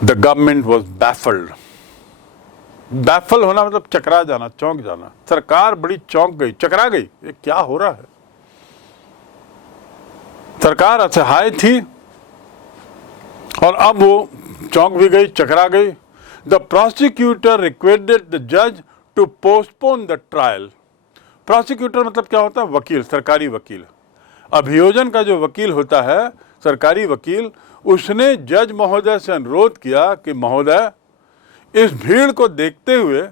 The government was baffled. Baffle होना मतलब चकरा जाना, चौंक जाना। सरकार बड़ी चौंक गई, चकरा गई, ये क्या हो रहा है। सरकार असहाय थी और अब वो चौंक भी गई, चकरा गई। द प्रोसिक्यूटर रिक्वेस्टेड द जज to postpone the trial. Prosecutor मतलब क्या होता है? वकील, सरकारी वकील। अभियोजन का जो वकील होता है, सरकारी वकील, उसने जज महोदय से अनुरोध किया कि महोदय, इस भीड़ को देखते हुए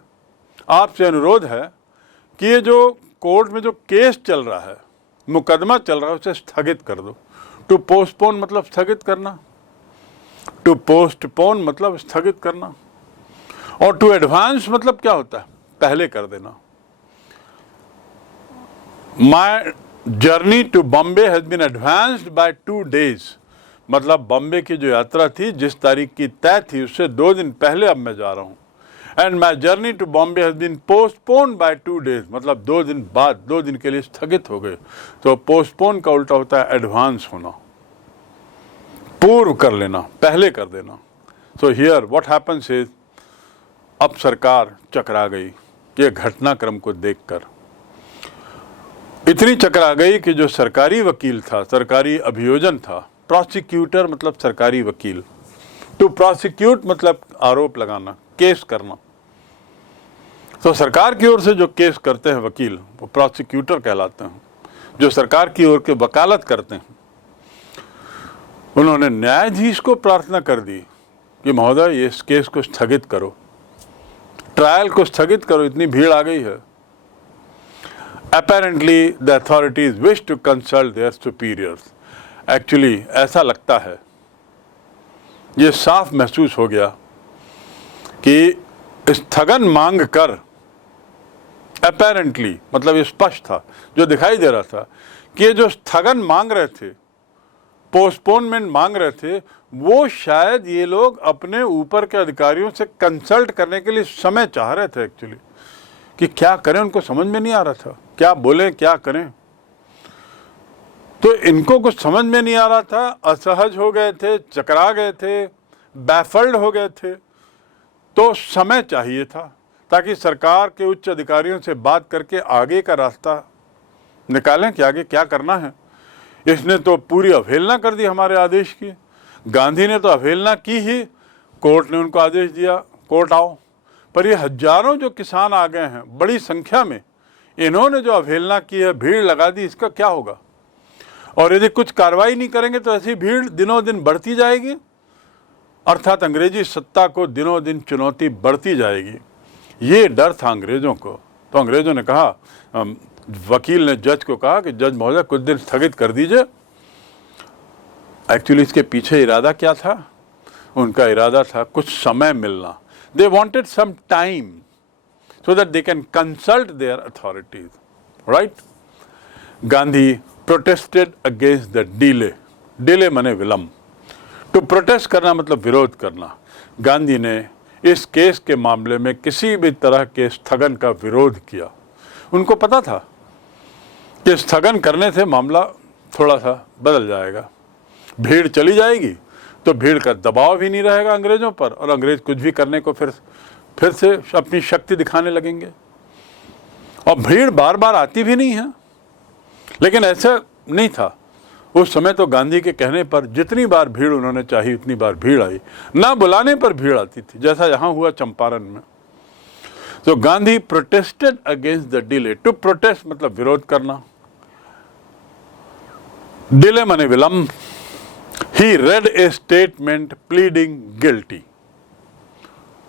आपसे अनुरोध है कि ये जो कोर्ट में जो केस चल रहा है, मुकदमा चल रहा है, उसे स्थगित कर दो। टू पोस्टपोन मतलब स्थगित करना, टू पोस्टपोन मतलब स्थगित करना, और टू एडवांस मतलब क्या होता है? पहले कर देना। My journey to Bombay has been advanced by 2 days। मतलब बॉम्बे की जो यात्रा थी, जिस तारीख की तय थी, उससे 2 दिन पहले अब मैं जा रहा हूँ। And my journey to Bombay has been postpone by 2 days, मतलब 2 दिन बाद, 2 दिन के लिए स्थगित हो गए। तो पोस्टपोन का उल्टा होता है एडवांस होना, पूर्व कर लेना, पहले कर देना। So here what happens is, अब सरकार चकरा गई ये घटनाक्रम को देखकर। इतनी चकरा गई कि जो सरकारी वकील था, सरकारी अभियोजन था, प्रोसिक्यूटर मतलब सरकारी वकील, टू प्रोसिक्यूट मतलब आरोप लगाना, केस करना। तो सरकार की ओर से जो केस करते हैं वकील, वो प्रोसिक्यूटर कहलाते हैं। जो सरकार की ओर के वकालत करते हैं, उन्होंने न्यायाधीश को प्रार्थना कर दी कि महोदय, इस केस को स्थगित करो, ट्रायल को स्थगित करो, इतनी भीड़ आ गई है। Apparently the authorities wish to consult their superiors। Actually ऐसा लगता है, ये साफ महसूस हो गया कि स्थगन मांग कर, apparently मतलब ये स्पष्ट था, जो दिखाई दे रहा था कि ये जो स्थगन मांग रहे थे, पोस्टपोनमेंट मांग रहे थे, वो शायद ये लोग अपने ऊपर के अधिकारियों से कंसल्ट करने के लिए समय चाह रहे थे एक्चुअली, कि क्या करें। उनको समझ में नहीं आ रहा था, क्या बोलें, क्या करें। तो इनको कुछ समझ में नहीं आ रहा था, असहज हो गए थे, चकरा गए थे, बैफल्ड हो गए थे। तो समय चाहिए था ताकि सरकार के उच्च अधिकारियों से बात करके आगे का रास्ता निकालें कि आगे क्या करना है। इसने तो पूरी अवहेलना कर दी हमारे आदेश की। गांधी ने तो अवहेलना की ही, कोर्ट ने उनको आदेश दिया, कोर्ट आओ। पर ये हजारों जो किसान आ गए हैं बड़ी संख्या में, इन्होंने जो अवहेलना की है, भीड़ लगा दी, इसका क्या होगा? और यदि कुछ कार्रवाई नहीं करेंगे तो ऐसी भीड़ दिनों दिन बढ़ती जाएगी, अर्थात अंग्रेजी सत्ता को दिनों दिन चुनौती बढ़ती जाएगी। ये डर था अंग्रेजों को। तो अंग्रेजों ने कहा, वकील ने जज को कहा कि जज महोदय, कुछ दिन स्थगित कर दीजिए। एक्चुअली इसके पीछे इरादा क्या था? उनका इरादा था कुछ समय मिलना। They wanted some time so that they can consult their authorities, right? Gandhi protested against the delay. Delay माने विलंब। To protest करना मतलब विरोध करना। गांधी ने इस केस के मामले में किसी भी तरह के स्थगन का विरोध किया। उनको पता था कि स्थगन करने से मामला थोड़ा सा बदल जाएगा, भीड़ चली जाएगी, तो भीड़ का दबाव भी नहीं रहेगा अंग्रेजों पर, और अंग्रेज कुछ भी करने को फिर से अपनी शक्ति दिखाने लगेंगे। और भीड़ बार बार आती भी नहीं है, लेकिन ऐसा नहीं था। उस समय तो गांधी के कहने पर जितनी बार भीड़ उन्होंने चाही उतनी बार भीड़ आई, ना बुलाने पर भीड़ आती थी, जैसा यहाँ हुआ चंपारण में। तो Gandhi protested against the delay. To protest मतलब विरोध करना, डिले माने विलंब। He read a statement pleading guilty।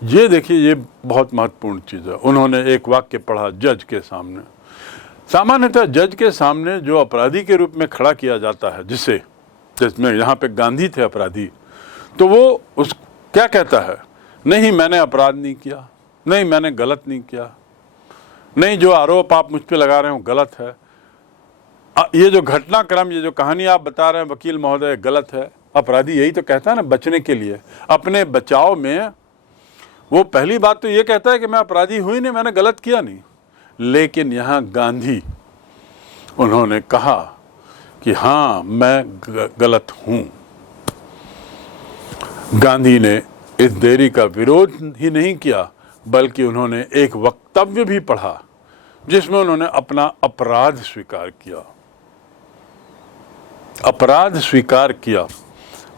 ये देखिए, ये बहुत महत्वपूर्ण चीज़ है। उन्होंने एक वाक्य पढ़ा जज के सामने। सामान्यतः जज के सामने जो अपराधी के रूप में खड़ा किया जाता है, जिसमें यहाँ पे गांधी थे अपराधी, तो वो उस क्या कहता है? नहीं, मैंने अपराध नहीं किया, नहीं मैंने गलत नहीं किया, नहीं जो आरोप आप मुझ पर लगा रहे हो गलत है, ये जो घटनाक्रम, ये जो कहानी आप बता रहे हैं वकील महोदय, गलत है। अपराधी यही तो कहता है ना, बचने के लिए, अपने बचाव में वो पहली बात तो ये कहता है कि मैं अपराधी हुई नहीं, मैंने गलत किया नहीं। लेकिन यहाँ गांधी, उन्होंने कहा कि हाँ मैं गलत हूँ। गांधी ने इस देरी का विरोध ही नहीं किया, बल्कि उन्होंने एक वक्तव्य भी पढ़ा जिसमें उन्होंने अपना अपराध स्वीकार किया। अपराध स्वीकार किया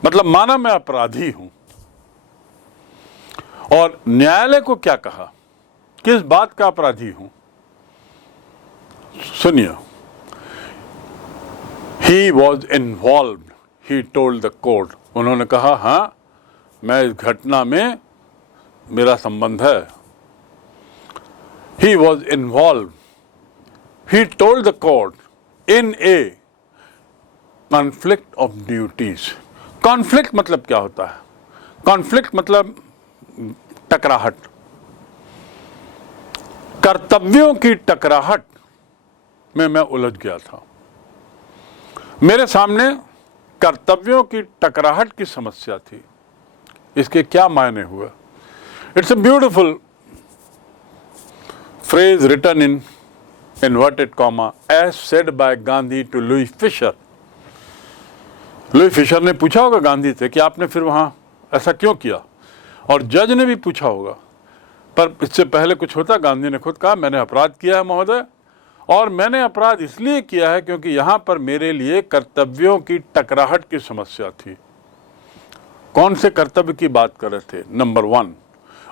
मतलब माना मैं अपराधी हूं। और न्यायालय को क्या कहा, किस बात का अपराधी हूं, सुनिए। He was involved, he told the court. उन्होंने कहा हां, मैं इस घटना में मेरा संबंध है। He was involved, he told the court in a conflict of duties. Conflict मतलब क्या होता है? Conflict मतलब टकराहट, कर्तव्यों की टकराहट में मैं उलझ गया था। मेरे सामने कर्तव्यों की टकराहट की समस्या थी। इसके क्या मायने हुए? It's a beautiful phrase written in inverted comma as said by Gandhi to Louis Fisher. Louis Fischer ने पूछा होगा गांधी से कि आपने फिर वहां ऐसा क्यों किया, और जज ने भी पूछा होगा। पर इससे पहले कुछ होता, गांधी ने खुद कहा मैंने अपराध किया है महोदय, और मैंने अपराध इसलिए किया है क्योंकि यहां पर मेरे लिए कर्तव्यों की टकराहट की समस्या थी। कौन से कर्तव्य की बात कर रहे थे? Number 1,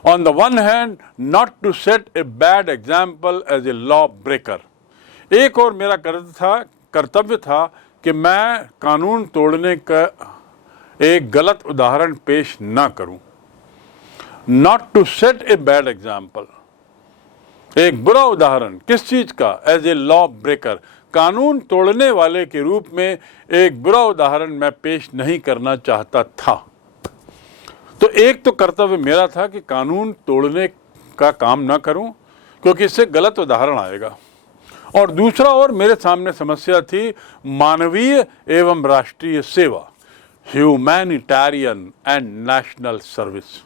on the one hand not to set a bad example as a law breaker. एक और मेरा कर्तव्य था कि मैं कानून तोड़ने का एक गलत उदाहरण पेश ना करूं। Not to set a bad example, एक बुरा उदाहरण किस चीज का? एज ए लॉ ब्रेकर, कानून तोड़ने वाले के रूप में एक बुरा उदाहरण मैं पेश नहीं करना चाहता था। तो एक तो कर्तव्य मेरा था कि कानून तोड़ने का काम ना करूं क्योंकि इससे गलत उदाहरण आएगा, और दूसरा और मेरे सामने समस्या थी मानवीय एवं राष्ट्रीय सेवा, ह्यूमैनिटेरियन एंड नेशनल सर्विस।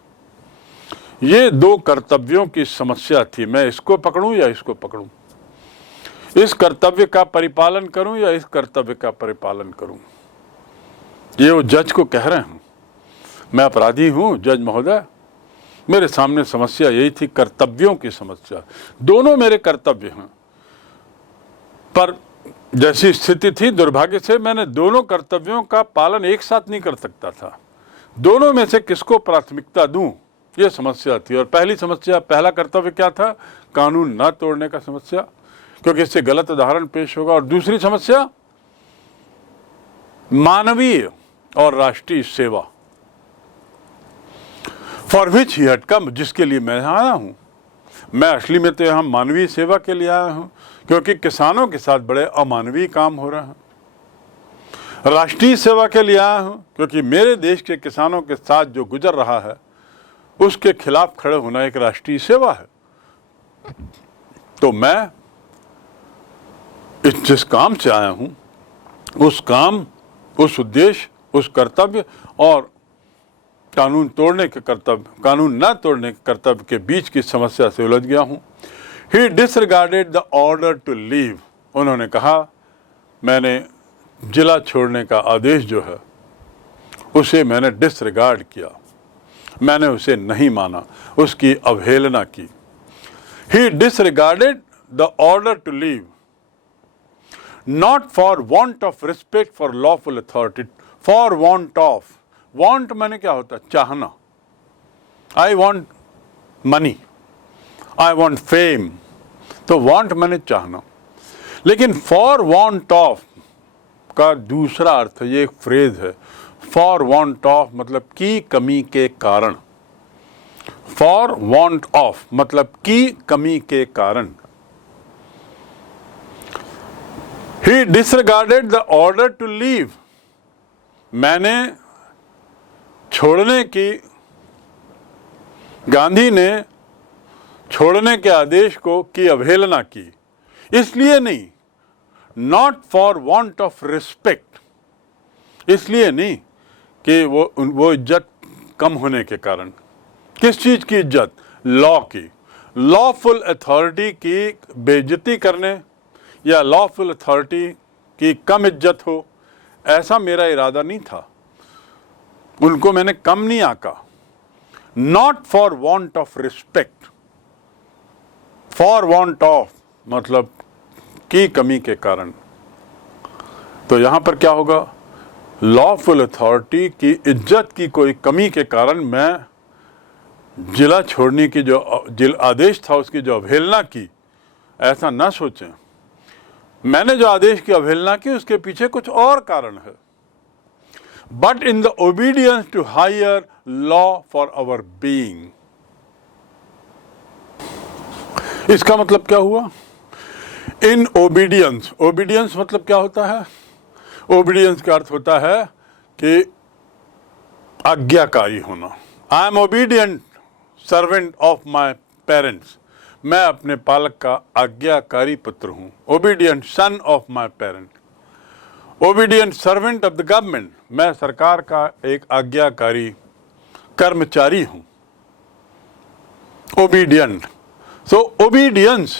ये दो कर्तव्यों की समस्या थी। मैं इसको पकड़ूं या इसको पकड़ूं, इस कर्तव्य का परिपालन करूं या इस कर्तव्य का परिपालन करूं। ये वो जज को कह रहे हैं मैं अपराधी हूं जज महोदय। मेरे सामने समस्या यही थी, कर्तव्यों की समस्या। दोनों मेरे कर्तव्य हैं, पर जैसी स्थिति थी दुर्भाग्य से मैंने दोनों कर्तव्यों का पालन एक साथ नहीं कर सकता था। दोनों में से किसको प्राथमिकता दूं, यह समस्या थी। और पहली समस्या, पहला कर्तव्य क्या था? कानून न तोड़ने का समस्या, क्योंकि इससे गलत उदाहरण पेश होगा। और दूसरी समस्या मानवीय और राष्ट्रीय सेवा, for which he had come, जिसके लिए मैं यहां आया हूं। मैं असली में तो यहां मानवीय सेवा के लिए आया हूं, क्योंकि किसानों के साथ बड़े अमानवीय काम हो रहे हैं। राष्ट्रीय सेवा के लिए आया हूं क्योंकि मेरे देश के किसानों के साथ जो गुजर रहा है उसके खिलाफ खड़े होना एक राष्ट्रीय सेवा है। तो मैं जिस काम से आया हूं उस काम, उस उद्देश्य, उस कर्तव्य और कानून तोड़ने के कर्तव्य, कानून न तोड़ने के कर्तव्य के बीच की समस्या से उलझ गया हूं। He disregarded the order to leave. उन्होंने कहा मैंने जिला छोड़ने का आदेश जो है उसे मैंने डिसरिगार्ड किया, मैंने उसे नहीं माना, उसकी अवहेलना की। He disregarded the order to leave, not for want of respect for lawful authority, for want of, want माने क्या होता है? चाहना। I want money, I want fame, तो want माने चाहना। लेकिन for want of का दूसरा अर्थ, ये एक फ्रेज है, for want of मतलब की कमी के कारण, for want of मतलब की कमी के कारण। He disregarded the order to leave, मैंने छोड़ने की, गांधी ने छोड़ने के आदेश को की अवहेलना की, इसलिए नहीं, not for want of respect, इसलिए नहीं कि वो इज्जत कम होने के कारण। किस चीज की इज्जत? लॉ की, लॉफुल अथॉरिटी की बेइज्जती करने या लॉफुल अथॉरिटी की कम इज्जत हो, ऐसा मेरा इरादा नहीं था। उनको मैंने कम नहीं आका, not for want of respect, for want of मतलब की कमी के कारण। तो यहां पर क्या होगा, लॉफुल अथॉरिटी की इज्जत की कोई कमी के कारण मैं जिला छोड़ने की जो आदेश था उसकी जो अवहेलना की, ऐसा ना सोचें। मैंने जो आदेश की अवहेलना की उसके पीछे कुछ और कारण है। But in the obedience to higher law for our being, इसका मतलब क्या हुआ, इन ओबीडियंस, ओबीडियंस मतलब क्या होता है, ओबीडियंस का अर्थ होता है कि आज्ञाकारी होना। I am obedient servant of my parents, मैं अपने पालक का आज्ञाकारी पुत्र हूं। Obedient son of my parent, obedient servant of the government, मैं सरकार का एक आज्ञाकारी कर्मचारी हूं। Obedient, so obedience,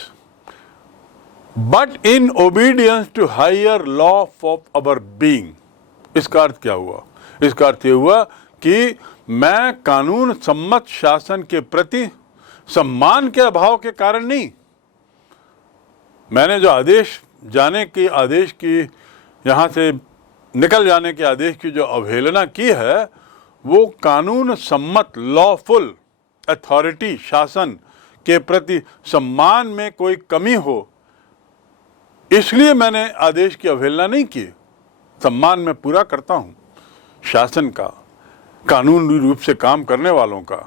but in obedience to higher law of our being. इसका अर्थ क्या हुआ, इसका अर्थ यह हुआ कि मैं कानून सम्मत शासन के प्रति सम्मान के अभाव के कारण नहीं, मैंने जो आदेश जाने की, आदेश की, यहां से निकल जाने के आदेश की जो अवहेलना की है, वो कानून सम्मत लॉफुल अथॉरिटी शासन के प्रति सम्मान में कोई कमी हो, इसलिए मैंने आदेश की अवहेलना नहीं की। सम्मान मैं पूरा करता हूं शासन का, कानूनी रूप से काम करने वालों का।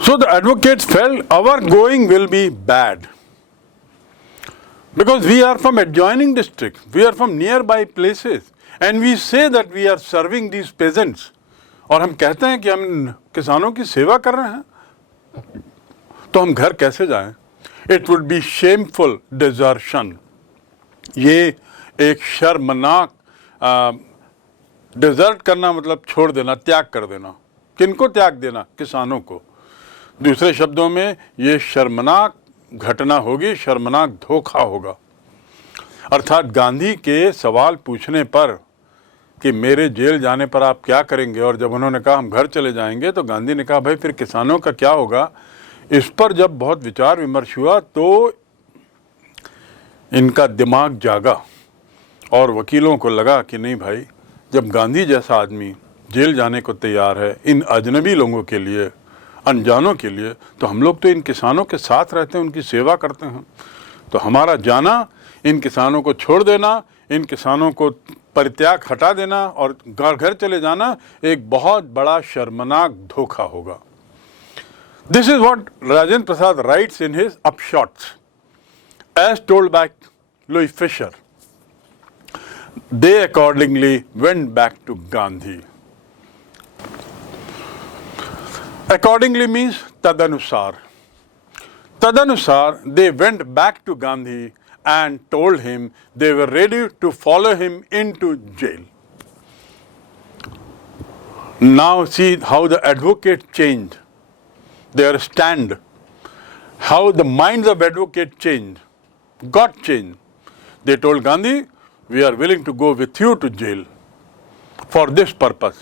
So the advocates felt our going will be bad because we are from adjoining districts, we are from nearby places and we say that we are serving these peasants, और हम कहते हैं कि हम किसानों की सेवा कर रहे हैं, तो हम घर कैसे जाएं? It would be shameful desertion, ये एक शर्मनाक, डिजर्ट करना मतलब छोड़ देना, त्याग कर देना। किनको त्याग देना? किसानों को। दूसरे शब्दों में ये शर्मनाक घटना होगी, शर्मनाक धोखा होगा। अर्थात गांधी के सवाल पूछने पर कि मेरे जेल जाने पर आप क्या करेंगे, और जब उन्होंने कहा हम घर चले जाएंगे, तो गांधी ने कहा भाई फिर किसानों का क्या होगा। इस पर जब बहुत विचार विमर्श हुआ तो इनका दिमाग जागा और वकीलों को लगा कि नहीं भाई, जब गांधी जैसा आदमी जेल जाने को तैयार है इन अजनबी लोगों के लिए, अनजानों के लिए, तो हम लोग तो इन किसानों के साथ रहते हैं, उनकी सेवा करते हैं, तो हमारा जाना, इन किसानों को छोड़ देना, इन किसानों को परित्याग हटा देना और घर चले जाना एक बहुत बड़ा शर्मनाक धोखा होगा। This is what Rajendra Prasad writes in his upshots as told by Louis Fisher. They accordingly went back to Gandhi. Accordingly means tadanusar. Tadanusar, they went back to Gandhi and told him they were ready to follow him into jail. Now see how the advocate changed their stand, how the minds of advocate changed, got changed. They told Gandhi, we are willing to go with you to jail for this purpose,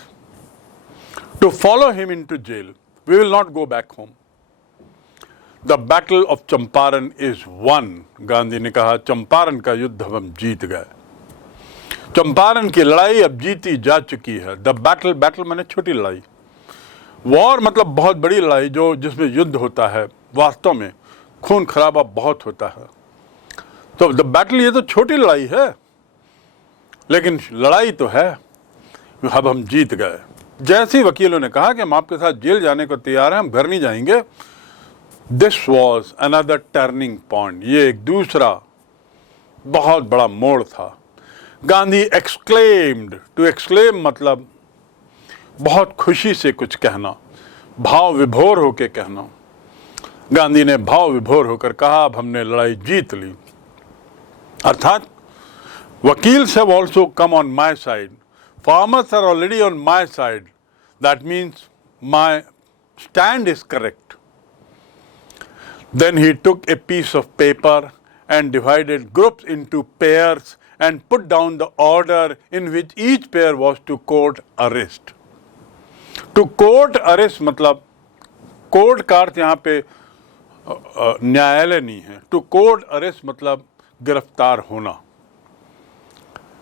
to follow him into jail. We will not go back home. The battle of Champaran is won. Gandhi ने कहा चंपारण का युद्ध हम जीत गए, चंपारण की लड़ाई अब जीती जा चुकी है। द बैटल, बैटल माने छोटी लड़ाई, वॉर मतलब बहुत बड़ी लड़ाई जो जिसमें युद्ध होता है, वास्तव में खून खराबा बहुत होता है। तो द बैटल ये तो छोटी लड़ाई है, लेकिन लड़ाई तो है, अब हम जीत गए। जैसे ही वकीलों ने कहा कि हम आपके साथ जेल जाने को तैयार हैं, हम घर नहीं जाएंगे, this was another turning point, ये एक दूसरा बहुत बड़ा मोड़ था। गांधी एक्सक्लेम्ड, टू एक्सक्लेम मतलब बहुत खुशी से कुछ कहना, भाव विभोर होकर कहना। गांधी ने भाव विभोर होकर कहा अब हमने लड़ाई जीत ली। अर्थात वकील्स have also come on my side, farmers are already on my side, that means my stand is correct. Then he took a piece of paper and divided groups into pairs and put down the order in which each pair was to court arrest. To court arrest मतलब court का अर्थ यहाँ पे न्यायालय नहीं है। To court arrest मतलब गिरफ्तार होना,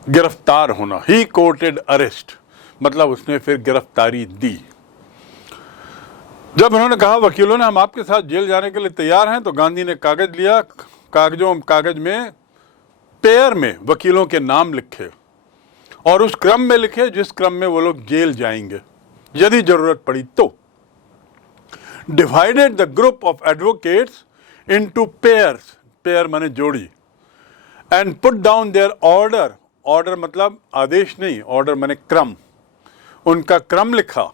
गिरफ्तार होना। ही कोर्टेड अरेस्ट मतलब उसने फिर गिरफ्तारी दी। जब उन्होंने कहा वकीलों ने हम आपके साथ जेल जाने के लिए तैयार हैं, तो गांधी ने कागज लिया, कागज में पेयर में वकीलों के नाम लिखे और उस क्रम में लिखे जिस क्रम में वो लोग जेल जाएंगे यदि जरूरत पड़ी तो। Divided the group of advocates into pairs, pair माने जोड़ी, and put down their order, order मतलब आदेश नहीं, ऑर्डर माने क्रम, उनका क्रम लिखा।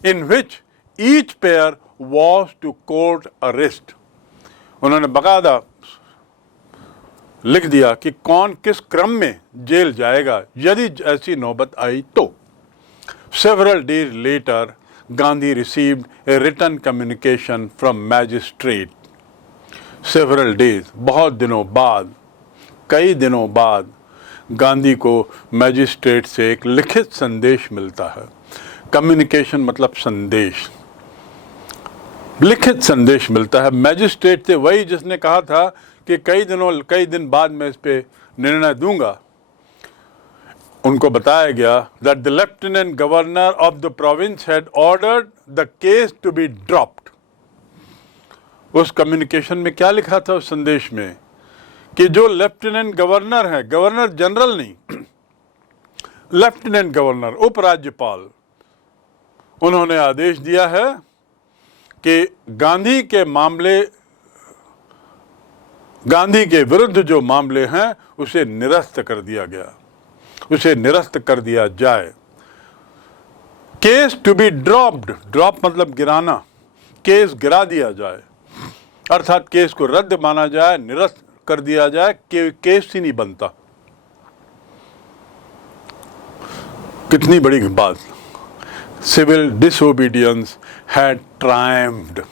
In which each pair was to court arrest, उन्होंने बकायदा लिख दिया कि कौन किस क्रम में जेल जाएगा यदि ऐसी नौबत आई तो। Several days later Gandhi received a written communication from magistrate. Several days बहुत दिनों बाद, कई दिनों बाद गांधी को मैजिस्ट्रेट से एक लिखित संदेश मिलता है। कम्युनिकेशन मतलब संदेश, लिखित संदेश मिलता है मैजिस्ट्रेट से, वही जिसने कहा था कि कई दिन बाद मैं इस पे निर्णय दूंगा। उनको बताया गया that the lieutenant governor of the province had ordered the case to be dropped। उस कम्युनिकेशन में क्या लिखा था उस संदेश में कि जो लेफ्टिनेंट गवर्नर है, गवर्नर जनरल नहीं, लेफ्टिनेंट गवर्नर उपराज्यपाल, उन्होंने आदेश दिया है कि गांधी के विरुद्ध जो मामले हैं उसे निरस्त कर दिया गया, उसे निरस्त कर दिया जाए। Case to be dropped, drop मतलब गिराना, केस गिरा दिया जाए, अर्थात केस को रद्द माना जाए, निरस्त कर दिया जाए, केस ही नहीं बनता। कितनी बड़ी बात। Civil disobedience had triumphed.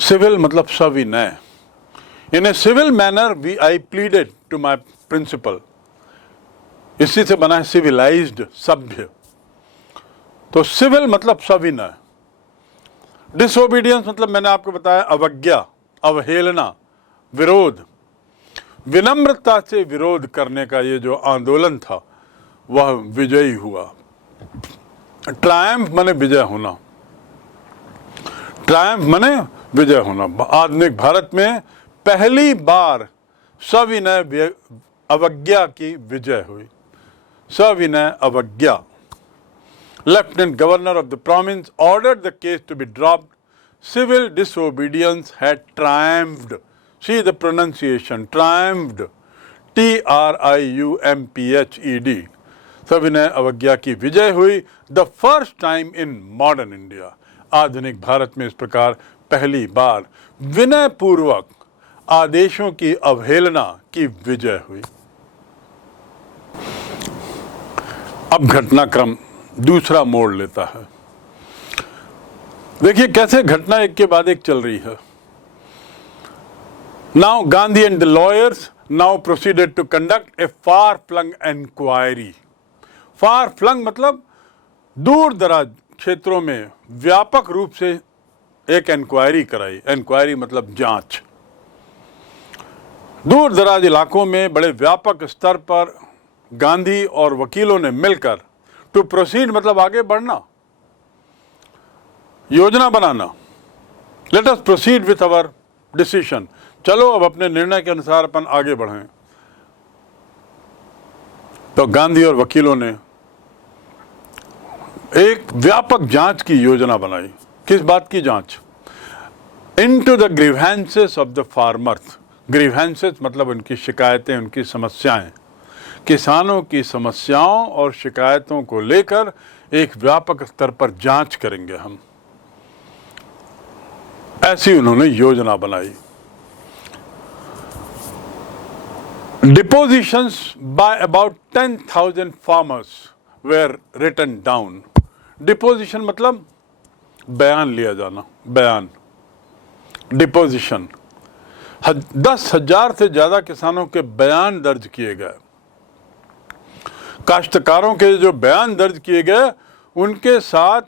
Civil मतलब सविनय। In a civil manner I pleaded to my principle, इसी से बना है सिविलाइज्ड, सभ्य। तो सिविल मतलब सविनय, डिसोबीडियंस मतलब मैंने आपको बताया अवज्ञा, अवहेलना, विरोध। विनम्रता से विरोध करने का ये जो आंदोलन था वह विजयी हुआ। ट्रायम्फ माने विजय होना, ट्रायम्फ माने विजय होना। आधुनिक भारत में पहली बार सविनय अवज्ञा की विजय हुई, सविनय अवज्ञा। Lieutenant governor of the province ordered the case to be dropped. Civil disobedience had triumphed. See the pronunciation, triumphed, Triumphed। सविनय अवज्ञा की विजय हुई। The first time in modern India, आधुनिक भारत में इस प्रकार पहली बार विनय पूर्वक आदेशों की अवहेलना की विजय हुई। अब घटनाक्रम दूसरा मोड़ लेता है। देखिए कैसे घटना एक के बाद एक चल रही है। Now Gandhi and the lawyers now proceeded to conduct a far flung inquiry. Far flung मतलब दूर दराज क्षेत्रों में व्यापक रूप से एक इंक्वायरी कराई। इंक्वायरी मतलब जांच। दूर दराज इलाकों में बड़े व्यापक स्तर पर गांधी और वकीलों ने मिलकर, टू प्रोसीड मतलब आगे बढ़ना, योजना बनाना। Let us proceed with our decision, चलो अब अपने निर्णय के अनुसार अपन आगे बढ़ें। तो गांधी और वकीलों ने एक व्यापक जांच की योजना बनाई। किस बात की जांच? Into the grievances of the farmers. Grievances मतलब उनकी शिकायतें, उनकी समस्याएं। किसानों की समस्याओं और शिकायतों को लेकर एक व्यापक स्तर पर जांच करेंगे हम, ऐसी उन्होंने योजना बनाई। Depositions by about 10,000 farmers were written down। Deposition मतलब बयान लिया जाना, बयान, डिपोजिशन। 10,000 से ज्यादा किसानों के बयान दर्ज किए गए। काश्तकारों के जो बयान दर्ज किए गए उनके साथ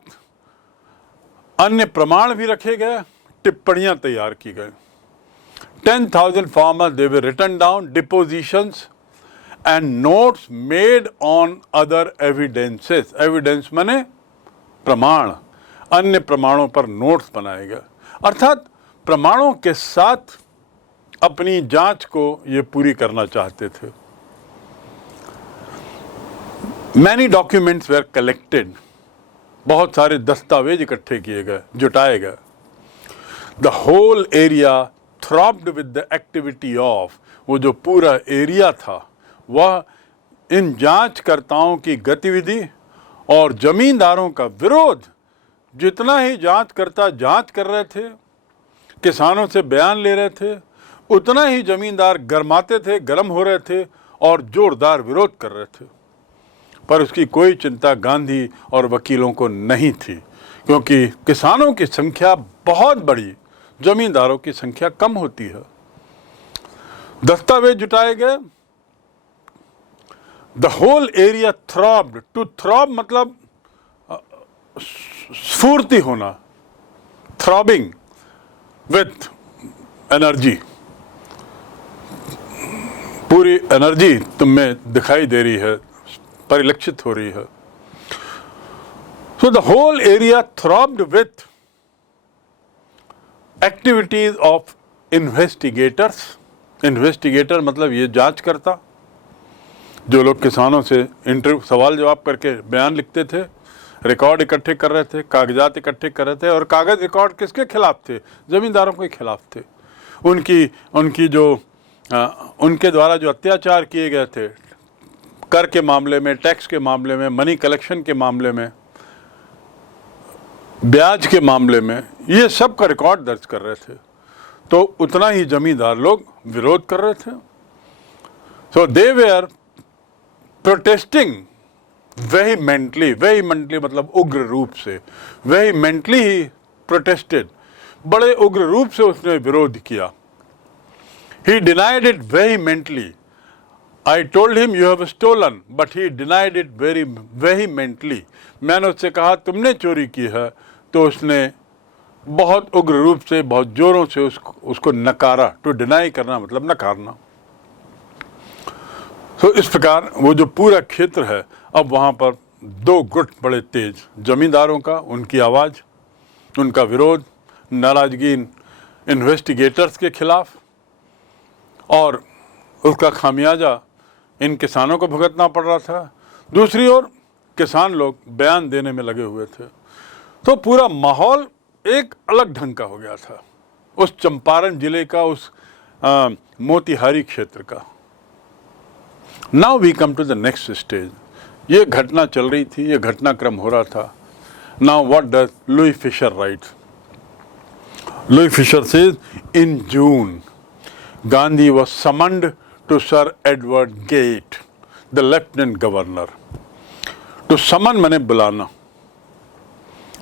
अन्य प्रमाण भी रखे गए, टिप्पणियां तैयार की गई। 10,000 farmers, they were written down, depositions and notes made on other evidences. Evidence माने प्रमाण, अन्य प्रमाणों पर नोट्स बनाए गए, अर्थात प्रमाणों के साथ अपनी जांच को ये पूरी करना चाहते थे। Many documents were collected. बहुत सारे दस्तावेज इकट्ठे किए गए, जुटाए गए। The whole area throbbed with the activity of, वो जो पूरा एरिया था वह इन जांचकर्ताओं की गतिविधि और जमींदारों का विरोध। जितना ही जांचकर्ता जांच कर रहे थे, किसानों से बयान ले रहे थे, उतना ही जमींदार गरमाते थे, गर्म हो रहे थे और जोरदार विरोध कर रहे थे। पर उसकी कोई चिंता गांधी और वकीलों को नहीं थी, क्योंकि किसानों की संख्या बहुत बड़ी, जमींदारों की संख्या कम होती है। दस्तावेज जुटाए गए। The whole area throbbed, to throb मतलब स्फूर्ति होना, थ्रॉबिंग विथ एनर्जी, पूरी एनर्जी तुम में दिखाई दे रही है, परिलक्षित हो रही है। So the whole area throbbed with activities of investigators. Investigator मतलब ये जांच करता, जो लोग किसानों से इंटरव्यू सवाल जवाब करके बयान लिखते थे, रिकॉर्ड इकट्ठे कर रहे थे, कागजात इकट्ठे कर रहे थे। और कागज रिकॉर्ड किसके खिलाफ थे? जमींदारों के खिलाफ थे। उनकी जो उनके द्वारा जो अत्याचार किए गए थे, कर के मामले में, टैक्स के मामले में, मनी कलेक्शन के मामले में, ब्याज के मामले में, ये सब का रिकॉर्ड दर्ज कर रहे थे। तो उतना ही जमींदार लोग विरोध कर रहे थे। सो दे वेयर प्रोटेस्टिंग वेहीमेंटली, वेहीमेंटली मतलब उग्र रूप से, वेहीमेंटली ही प्रोटेस्टेड, बड़े उग्र रूप से उसने विरोध किया। He denied it vehemently. I told him you have stolen, but he denied it very vehemently. मैंने उससे कहा तुमने चोरी की है, तो उसने बहुत उग्र रूप से, बहुत जोरों से उसको नकारा। टू डिनाई करना मतलब नकारना। तो इस प्रकार वो जो पूरा क्षेत्र है, अब वहाँ पर दो गुट बड़े तेज, जमींदारों का, उनकी आवाज़, उनका विरोध, नाराजगी इन्वेस्टिगेटर्स के खिलाफ, और उसका खामियाजा इन किसानों को भुगतना पड़ रहा था। दूसरी ओर किसान लोग बयान देने में लगे हुए थे। तो पूरा माहौल एक अलग ढंग का हो गया था उस चंपारण जिले का, उस मोतिहारी क्षेत्र का। Now we come to the next stage. ये घटना चल रही थी, ये घटनाक्रम हो रहा था। Now what does Louis Fischer right? Louis Fischer says in June Gandhi was summoned to Sir Edward Gate, the Lieutenant Governor. To summon मैंने बुलाना,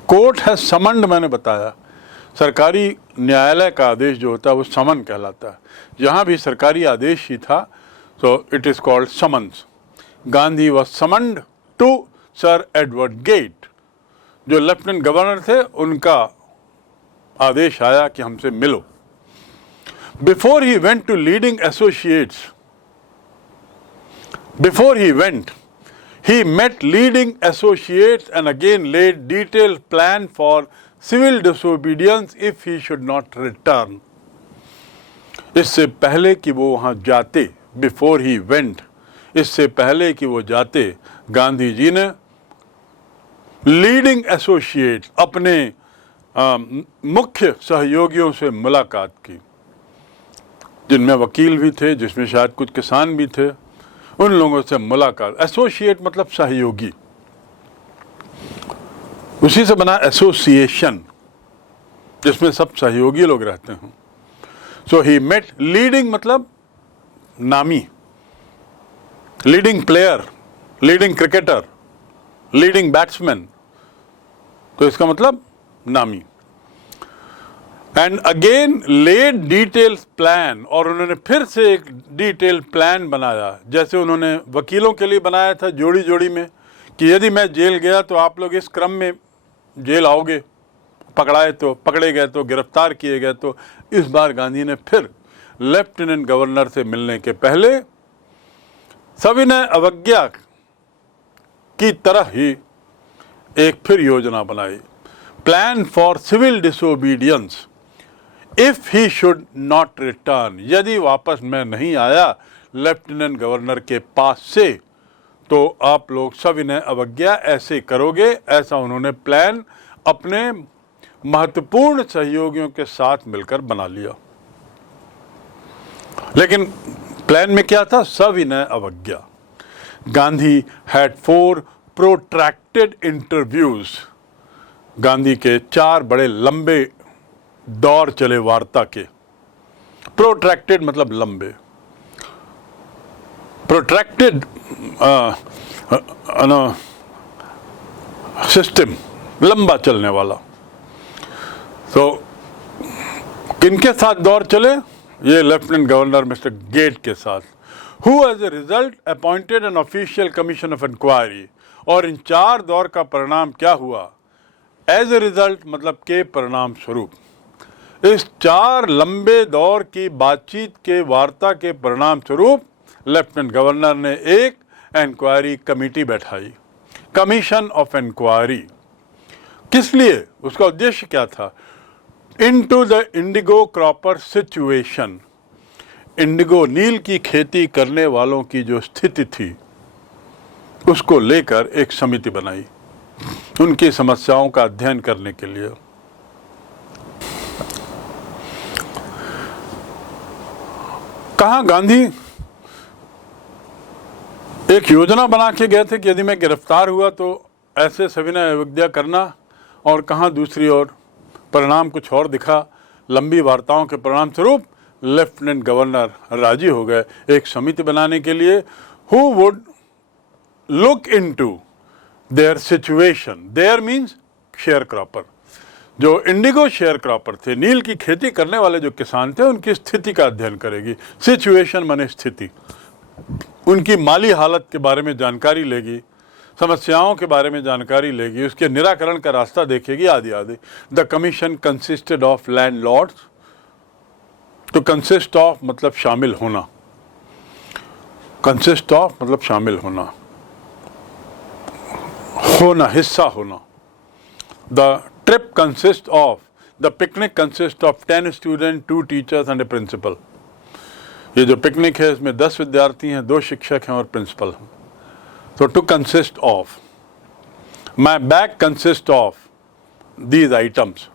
कोर्ट है समन्ड, मैंने बताया सरकारी न्यायालय का आदेश जो होता है वो समन कहलाता है। यहाँ भी सरकारी आदेश ही था, so it is called summons. Gandhi was summoned to Sir Edward Gate. जो लेफ्टिनेंट गवर्नर थे उनका आदेश आया कि हमसे मिलो। Before he went to leading associates, he met leading associates and again laid detailed plan for civil disobedience if he should not return. इससे पहले कि वो वहाँ जाते, before he went, इससे पहले कि वो जाते, गांधी जी ने लीडिंग एसोसिएट, अपने मुख्य सहयोगियों से मुलाकात की, जिनमें वकील भी थे, जिसमें शायद कुछ किसान भी थे। उन लोगों से मुलाकात, एसोसिएट मतलब सहयोगी, उसी से बना एसोसिएशन, जिसमें सब सहयोगी लोग रहते हैं। सो ही मेट लीडिंग मतलब नामी, leading player, leading cricketer, leading batsman, तो इसका मतलब नामी। And again led detail plan, और उन्होंने फिर से एक डिटेल प्लान बनाया, जैसे उन्होंने वकीलों के लिए बनाया था जोड़ी जोड़ी में, कि यदि मैं जेल गया तो आप लोग इस क्रम में जेल आओगे, पकड़े गए तो, गिरफ्तार किए गए तो इस बार गांधी ने फिर लेफ्टिनेंट गवर्नर से मिलने के पहले सविनय अवज्ञा की तरह ही एक फिर योजना बनाई, plan for civil disobedience if he should not return. यदि वापस मैं नहीं आया लेफ्टिनेंट गवर्नर के पास से तो आप लोग सविनय अवज्ञा ऐसे करोगे। ऐसा उन्होंने प्लान अपने महत्वपूर्ण सहयोगियों के साथ मिलकर बना लिया। लेकिन प्लान में क्या था? सविनय अवज्ञा। Gandhi had 4 protracted interviews. Gandhi के 4 बड़े लंबे दौर चले वार्ता के। प्रोट्रैक्टेड मतलब लंबे, प्रोट्रैक्टेड सिस्टम, लंबा चलने वाला। तो किनके साथ दौर चले? ये लेफ्टिनेंट गवर्नर मिस्टर गेट के साथ, who as a result appointed an official commission of inquiry. और इन 4 दौर का परिणाम क्या हुआ? एज ए रिजल्ट मतलब के परिणाम स्वरूप, इस 4 लंबे दौर की बातचीत के वार्ता के परिणाम स्वरूप लेफ्टिनेंट गवर्नर ने एक इंक्वायरी कमेटी बैठाई, कमीशन ऑफ इंक्वायरी। किस लिए? उसका उद्देश्य क्या था? Into the indigo cropper situation. Indigo नील की खेती करने वालों की जो स्थिति थी उसको लेकर एक समिति बनाई, उनकी समस्याओं का अध्ययन करने के लिए। कहाँ गांधी एक योजना बना के गए थे कि यदि मैं गिरफ्तार हुआ तो ऐसे सविनय अवज्ञा करना, और कहाँ दूसरी ओर परिणाम कुछ और दिखा। लंबी वार्ताओं के परिणाम स्वरूप लेफ्टिनेंट गवर्नर राजी हो गए एक समिति बनाने के लिए, who would look into their situation. Their means share cropper, जो इंडिगो शेयर क्रॉपर थे, नील की खेती करने वाले जो किसान थे, उनकी स्थिति का अध्ययन करेगी। सिचुएशन माने स्थिति, उनकी माली हालत के बारे में जानकारी लेगी, समस्याओं के बारे में जानकारी लेगी, उसके निराकरण का रास्ता देखेगी, आदि आदि। The commission consisted of landlords. तो कंसिस्ट ऑफ मतलब शामिल होना, कंसिस्ट ऑफ मतलब शामिल होना, होना, हिस्सा होना। The trip consist of, the picnic consist of 10 student, 2 teachers and a principal. ये जो पिकनिक है इसमें 10 विद्यार्थी हैं, 2 शिक्षक हैं और प्रिंसिपल हैं। तो to consist of, my bag consist of these items.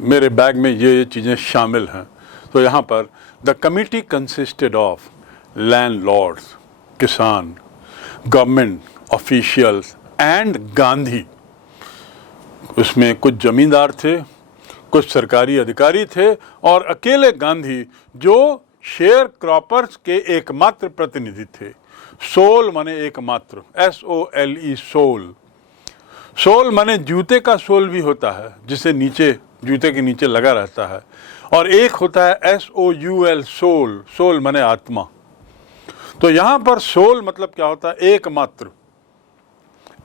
मेरे बैग में ये चीज़ें शामिल हैं। तो यहाँ पर the committee consisted of landlords, किसान, गवर्नमेंट ऑफिशियल्स एंड गांधी। उसमें कुछ जमींदार थे, कुछ सरकारी अधिकारी थे और अकेले गांधी जो शेयर क्रॉपर्स के एकमात्र प्रतिनिधि थे। सोल माने एकमात्र, SOLE, सोल। सोल माने जूते का सोल भी होता है जिसे नीचे, जूते के नीचे लगा रहता है, और एक होता है SOUL, सोल। सोल माने आत्मा। तो यहां पर सोल मतलब क्या होता है? एकमात्र।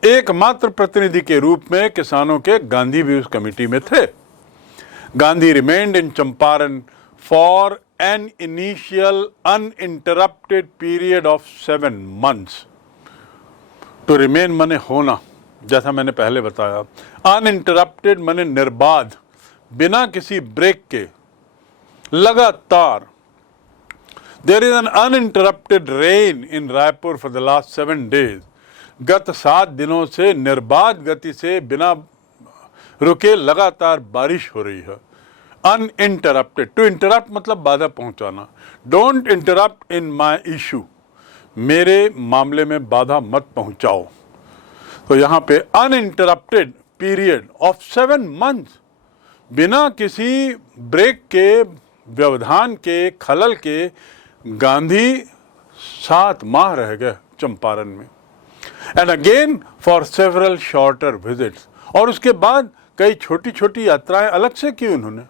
एकमात्र प्रतिनिधि के रूप में किसानों के गांधी भी उस कमेटी में थे। Gandhi remained in Champaran for an initial uninterrupted period of 7 months. To remain माने होना, जैसा मैंने पहले बताया। Uninterrupted माने निर्बाध, बिना किसी ब्रेक के, लगातार। There is an uninterrupted rain in Raipur for the last 7 days. गत 7 दिनों से निर्बाध गति से बिना रुके लगातार बारिश हो रही है। अनइंटरप्टेड, टू इंटरप्ट मतलब बाधा पहुंचाना। Don't interrupt in my issue, मेरे मामले में बाधा मत पहुंचाओ। तो यहाँ पे अनइंटरप्टेड पीरियड ऑफ 7 months, बिना किसी ब्रेक के, व्यवधान के, खलल के गांधी 7 माह रह गए चंपारण में। And again for several shorter visits, और उसके बाद कई छोटी छोटी यात्राएं अलग से की उन्होंने।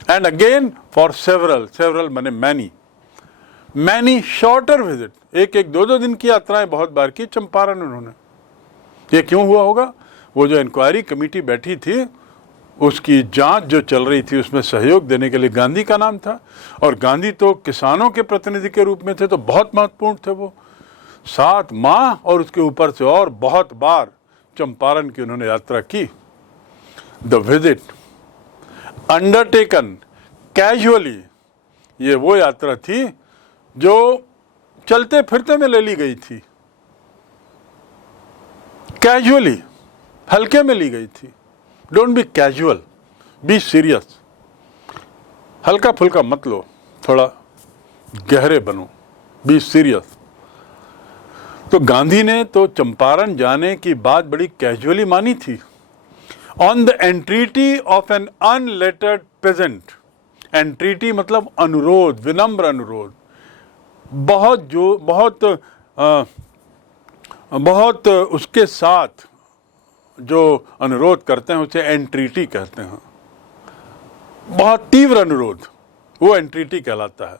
And again for several, several माने मैनी, मैनी शॉर्टर विजिट, 1-1, 2-2 दिन की यात्राएं बहुत बार की चंपारण उन्होंने। ये क्यों हुआ होगा? वो जो इंक्वायरी कमेटी बैठी थी उसकी जांच जो चल रही थी उसमें सहयोग देने के लिए गांधी का नाम था, और गांधी तो किसानों के प्रतिनिधि के रूप में थे, तो बहुत महत्वपूर्ण थे वो। 7 माह और उसके ऊपर से और बहुत बार चंपारण की उन्होंने यात्रा की। द विजिट अंडरटेकन कैजुअली, ये वो यात्रा थी जो चलते फिरते में ले ली गई थी, कैजुअली, हल्के में ली गई थी। Don't be casual, be serious. हल्का फुल्का मत लो, थोड़ा गहरे बनो, बी सीरियस। तो गांधी ने तो चंपारण जाने की बात बड़ी कैजुअली मानी थी। On the entreaty of an unlettered peasant, entreaty मतलब अनुरोध, विनम्र अनुरोध। बहुत उसके साथ जो अनुरोध करते हैं उसे एंट्रीटी कहते हैं। बहुत तीव्र अनुरोध, वो एंट्रीटी कहलाता है।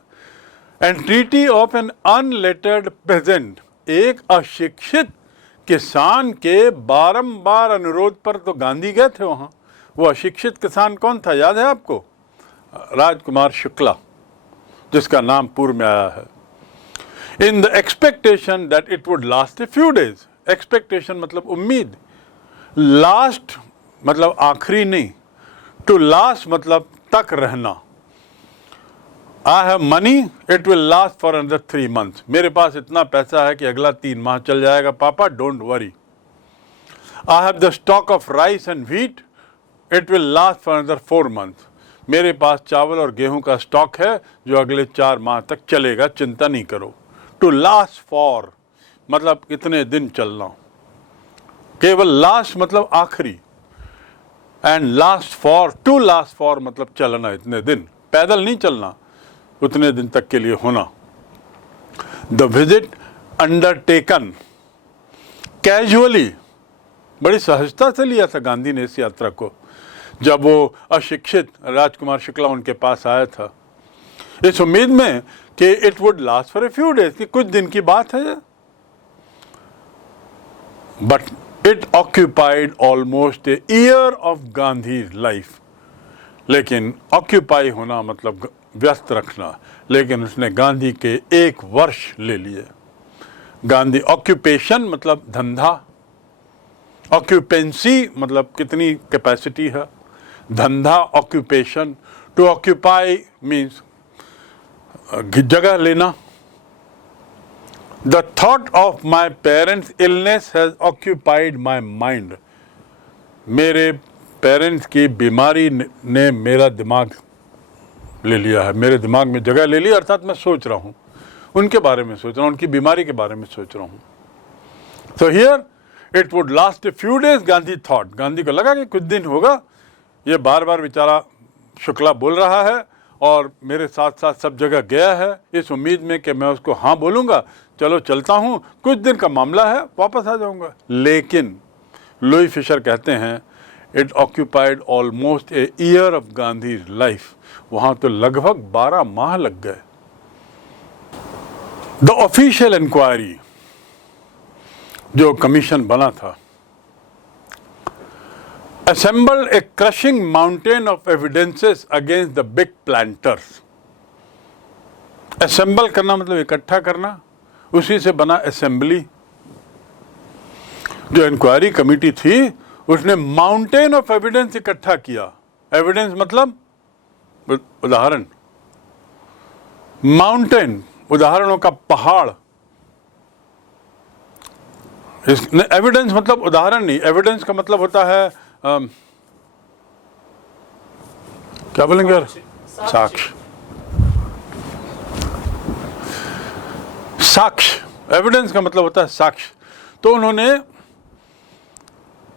एंट्रीटी ऑफ एन अनलेटर्ड पेजेंट, एक अशिक्षित किसान के बारंबार अनुरोध पर तो गांधी गए थे वहां। वो अशिक्षित किसान कौन था, याद है आपको? राजकुमार शुक्ला, जिसका नाम पूर्व में आया है। In the expectation that it would last a few days, expectation मतलब उम्मीद, लास्ट मतलब आखिरी नहीं, टू लास्ट मतलब तक रहना। I have money, it will last for another 3 months, मेरे पास इतना पैसा है कि अगला 3 माह चल जाएगा पापा, don't worry. I have the stock of rice and wheat, it will last for another 4 months, मेरे पास चावल और गेहूं का स्टॉक है जो अगले 4 माह तक चलेगा, चिंता नहीं करो। टू लास्ट फॉर मतलब इतने दिन चलना, केवल लास्ट मतलब आखिरी, and last for, to last for मतलब चलना इतने दिन, पैदल नहीं चलना, उतने दिन तक के लिए होना। द विजिट अंडरटेकन कैजुअली, बड़ी सहजता से लिया था गांधी ने इस यात्रा को। जब वो अशिक्षित राजकुमार शुक्ला उनके पास आया था, इस उम्मीद में कि it would last for a few days, कि कुछ दिन की बात है, but it occupied almost a year of Gandhi life. लेकिन ऑक्यूपाई होना मतलब व्यस्त रखना, लेकिन उसने गांधी के 1 वर्ष ले लिए। गांधी, ऑक्यूपेशन मतलब धंधा, ऑक्यूपेंसी मतलब कितनी कैपेसिटी है, धंधा ऑक्यूपेशन। टू ऑक्यूपाई मीन्स जगह लेना। The thought of my parents illness has occupied my mind, मेरे पेरेंट्स की बीमारी ने मेरा दिमाग ले लिया है, मेरे दिमाग में जगह ले ली, अर्थात मैं सोच रहा हूँ उनके बारे में, सोच रहा हूँ उनकी बीमारी के बारे में सोच रहा हूँ। तो here it would last a few days, Gandhi thought, Gandhi को लगा कि कुछ दिन होगा, ये बार बार बेचारा शुक्ला बोल रहा है और मेरे साथ साथ सब जगह गया है, इस उम्मीद में कि मैं उसको हाँ बोलूँगा, चलो चलता हूँ, कुछ दिन का मामला है, वापस आ जाऊँगा। लेकिन लुई फिशर कहते हैं it occupied almost a year of Gandhi life, वहाँ तो लगभग 12 माह लग गए। द ऑफिशियल इंक्वायरी, जो कमीशन बना था, assembled a crushing mountain of evidences against the big planters. Assemble करना मतलब इकट्ठा करना, उसी से बना असेंबली। जो इंक्वायरी कमेटी थी उसने माउंटेन ऑफ एविडेंस इकट्ठा किया। एविडेंस मतलब उदाहरण, माउंटेन उदाहरणों का पहाड़। एविडेंस मतलब उदाहरण नहीं, एविडेंस का मतलब होता है क्या बोलेंगे यार, साक्ष्य। साक्ष्य, एविडेंस का मतलब होता है साक्ष्य। तो उन्होंने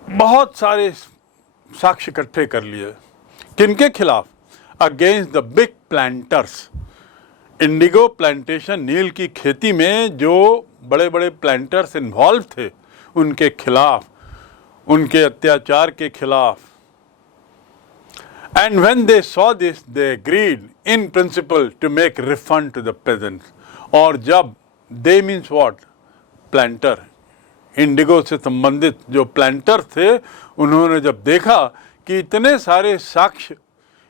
बहुत सारे साक्ष्य इकट्ठे कर लिए। किनके खिलाफ? Against the big planters. Indigo plantation, नील की खेती में जो बड़े बड़े प्लांटर्स इन्वॉल्व थे उनके खिलाफ, उनके अत्याचार के खिलाफ। And when they saw this they agreed in principle to make refund to the peasants. और जब they means what, planter, indigo से संबंधित जो प्लांटर थे, उन्होंने जब देखा कि इतने सारे साक्ष्य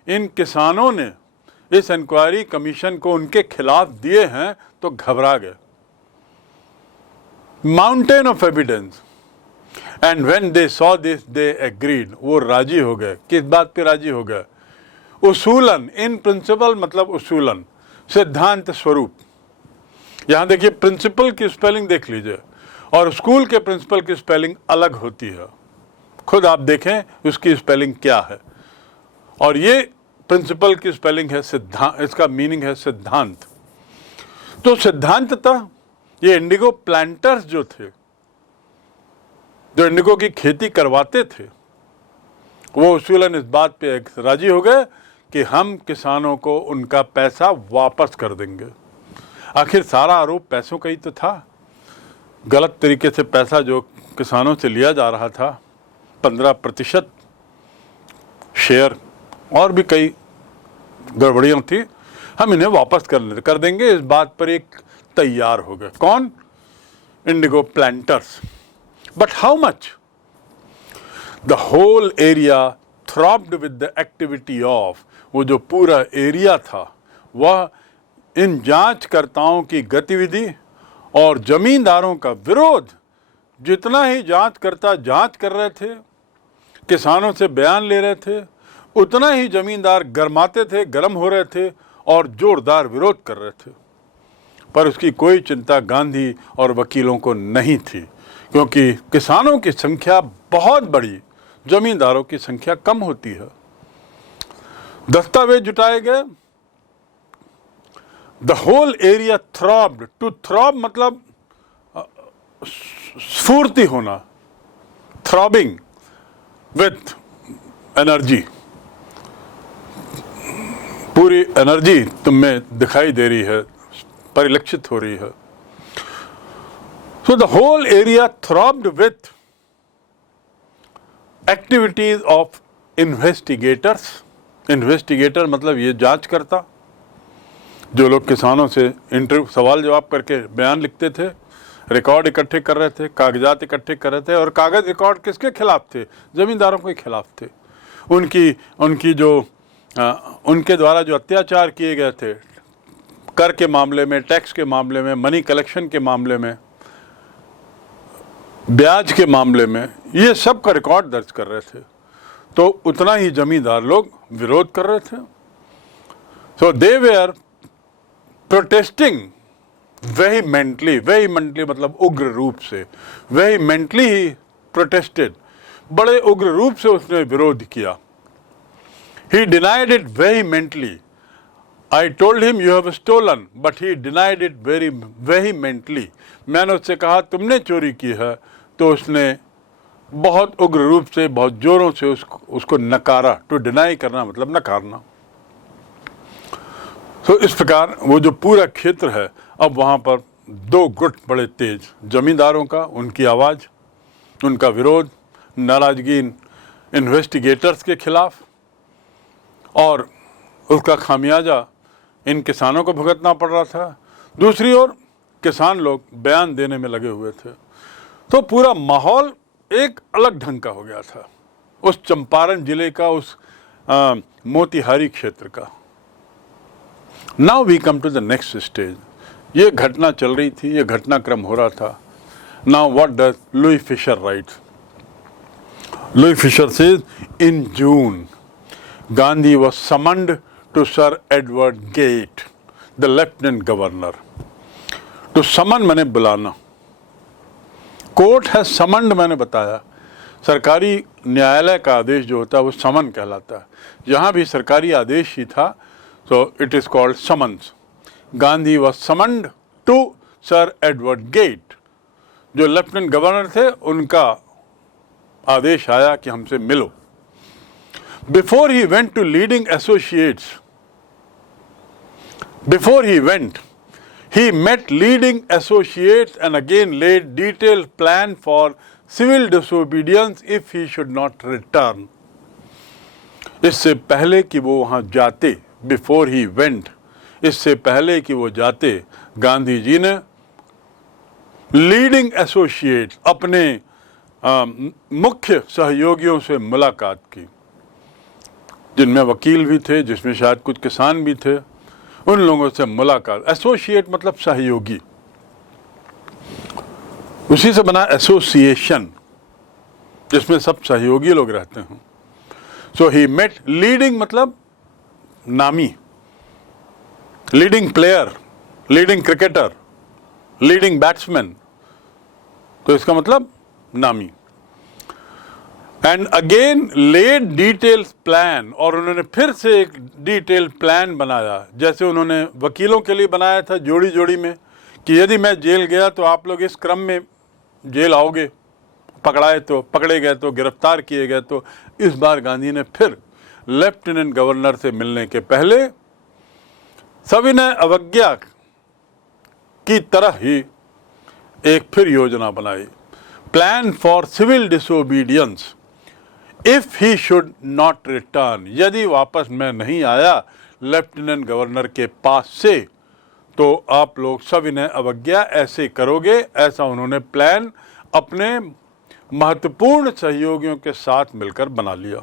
इन किसानों ने इस इंक्वायरी कमीशन को उनके खिलाफ दिए हैं, तो घबरा गए। Mountain of evidence, and when they saw this they agreed, वो राजी हो गए। किस बात पे राजी हो गए? उसूलन, इन प्रिंसिपल मतलब उसूलन, सिद्धांत स्वरूप। यहां देखिए प्रिंसिपल की स्पेलिंग देख लीजिए, और स्कूल के प्रिंसिपल की स्पेलिंग अलग होती है। खुद आप देखें उसकी स्पेलिंग क्या है। और ये प्रिंसिपल की स्पेलिंग है सिद्धांत, इसका मीनिंग है सिद्धांत। तो सिद्धांततः ये इंडिगो प्लांटर्स जो थे, जो इंडिगो की खेती करवाते थे, वो उसूलन इस बात पे राजी हो गए कि हम किसानों को उनका पैसा वापस कर देंगे। आखिर सारा आरोप पैसों का ही तो था। गलत तरीके से पैसा जो किसानों से लिया जा रहा था, 15% शेयर, और भी कई गड़बड़ियाँ थी, हम इन्हें वापस कर देंगे। इस बात पर एक तैयार हो गए। कौन? Indigo planters. But how much? The whole area throbbed with the activity of, वो जो पूरा एरिया था वह इन जांचकर्ताओं की गतिविधि और जमींदारों का विरोध। जितना ही जांचकर्ता जांच कर रहे थे, किसानों से बयान ले रहे थे, उतना ही जमींदार गरमाते थे, गर्म हो रहे थे और जोरदार विरोध कर रहे थे। पर उसकी कोई चिंता गांधी और वकीलों को नहीं थी, क्योंकि किसानों की संख्या बहुत बड़ी, जमींदारों की संख्या कम होती है। दस्तावेज जुटाए गए। The whole area throbbed, to throb मतलब स्फूर्ति होना, थ्रॉबिंग विथ एनर्जी, पूरी एनर्जी तुम में दिखाई दे रही है, परिलक्षित हो रही है। So the whole area throbbed with activities of investigators. Investigator मतलब ये जांच करता, जो लोग किसानों से इंटरव्यू, सवाल जवाब करके बयान लिखते थे, रिकॉर्ड इकट्ठे कर रहे थे, कागजात इकट्ठे कर रहे थे। और कागज रिकॉर्ड किसके खिलाफ थे? जमींदारों के खिलाफ थे। उनकी जो उनके द्वारा जो अत्याचार किए गए थे, कर के मामले में, टैक्स के मामले में, मनी कलेक्शन के मामले में, ब्याज के मामले में, ये सब का रिकॉर्ड दर्ज कर रहे थे। तो उतना ही जमींदार लोग विरोध कर रहे थे। सो दे वेयर प्रोटेस्टिंग वेहीमेंटली, वेहीमेंटली मतलब उग्र रूप से, वेहीमेंटली ही प्रोटेस्टेड, बड़े उग्र रूप से उसने विरोध किया। He denied it vehemently. I told him you have stolen, but he denied it very vehemently. मैंने उससे कहा तुमने चोरी की है, तो उसने बहुत उग्र रूप से, बहुत जोरों से उसको नकारा। टू डिनाई करना मतलब नकारना। तो इस प्रकार वो जो पूरा क्षेत्र है, अब वहाँ पर दो गुट बड़े तेज, जमींदारों का, उनकी आवाज़, उनका विरोध, नाराजगी इन्वेस्टिगेटर्स के खिलाफ, और उसका खामियाजा इन किसानों को भुगतना पड़ रहा था। दूसरी ओर किसान लोग बयान देने में लगे हुए थे। तो पूरा माहौल एक अलग ढंग का हो गया था उस चंपारण जिले का, उस मोतिहारी क्षेत्र का। Now we come to the next stage. ये घटना चल रही थी, ये घटनाक्रम हो रहा था। Now what does Louis Fischer right? Louis Fischer says, in June Gandhi was summoned to Sir Edward Gate, the Lieutenant Governor. To summon मैंने बुलाना, कोर्ट है समन्ड, मैंने बताया सरकारी न्यायालय का आदेश जो होता है वो समन कहलाता है। यहाँ भी सरकारी आदेश ही था, so it is called summons. Gandhi was summoned to Sir Edward Gate. जो लेफ्टिनेंट गवर्नर थे उनका आदेश आया कि हमसे मिलो। Before he went to leading associates, he met leading associates and again laid detailed plan for civil disobedience if he should not return. इससे पहले कि वो वहाँ जाते, before he went, इससे पहले कि वो जाते, गांधी जी ने लीडिंग एसोसिएट, अपने मुख्य सहयोगियों से मुलाकात की, जिनमें वकील भी थे, जिसमें शायद कुछ किसान भी थे, उन लोगों से मुलाकात। एसोसिएट मतलब सहयोगी, उसी से बना एसोसिएशन, जिसमें सब सहयोगी लोग रहते हैं। सो ही मेट, लीडिंग मतलब नामी, leading player, leading cricketer, leading batsman, तो इसका मतलब नामी। And again led detail plan, और उन्होंने फिर से एक डिटेल प्लान बनाया, जैसे उन्होंने वकीलों के लिए बनाया था जोड़ी जोड़ी में, कि यदि मैं जेल गया तो आप लोग इस क्रम में जेल आओगे, पकड़ाए तो पकड़े गए तो गिरफ्तार किए गए तो। इस बार गांधी ने फिर लेफ्टिनेंट गवर्नर से मिलने के पहले सविनय अवज्ञा की तरह ही एक फिर योजना बनाई, plan for civil disobedience if he should not return, यदि वापस मैं नहीं आया लेफ्टिनेंट गवर्नर के पास से तो आप लोग सविनय अवज्ञा ऐसे करोगे। ऐसा उन्होंने प्लान अपने महत्वपूर्ण सहयोगियों के साथ मिलकर बना लिया।